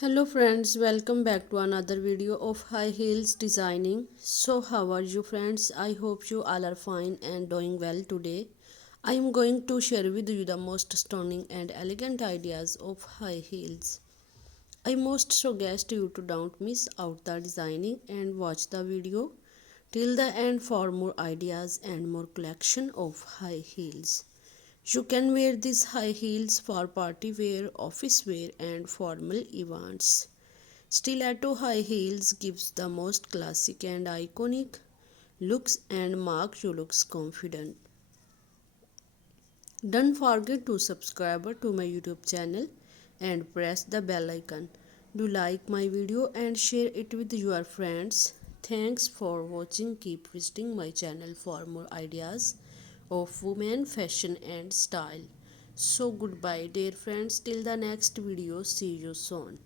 Hello friends, welcome back to another video of high heels designing. So how are you friends? I hope you all are fine and doing well today. I am going to share with you the most stunning and elegant ideas of high heels. I most suggest you to don't miss out the designing and watch the video till the end for more ideas and more collection of high heels. You can wear these high heels for party wear, office wear and formal events. Stiletto high heels gives the most classic and iconic looks and mark you looks confident. Don't forget to subscribe to my YouTube channel and press the bell icon. Do like my video and share it with your friends. Thanks for watching. Keep visiting my channel for more ideas of women fashion and style. So goodbye dear friends till the next video. See you soon.